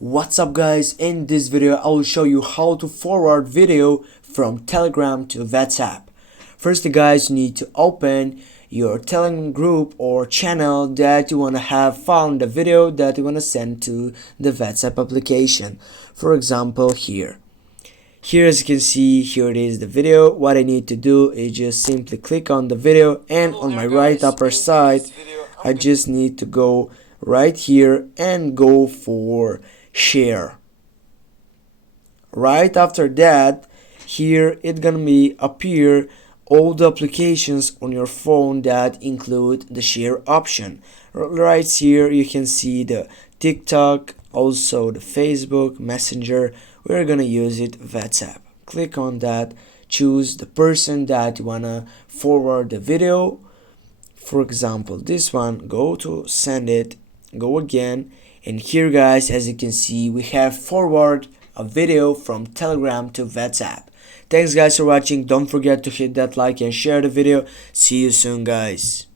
What's up guys, in this video I will show you how to forward video from Telegram to WhatsApp. First guys, you need to open your Telegram group or channel that you want to have found the video that you want to send to the WhatsApp application. For example, here as you can see, here it is the video. What I need to do is just simply click on the video, and on my right upper side I just need to go right here and go for share. Right after that, here it's gonna be appear all the applications on your phone that include the share option. Right here you can see the TikTok, also the Facebook, Messenger. We're gonna use it WhatsApp. Click on that, choose the person that you wanna forward the video. For example, this one, go to send it, go again, and here guys, as you can see, we have forward a video from Telegram to WhatsApp. Thanks guys for watching. Don't forget to hit that like and share the video. See you soon guys.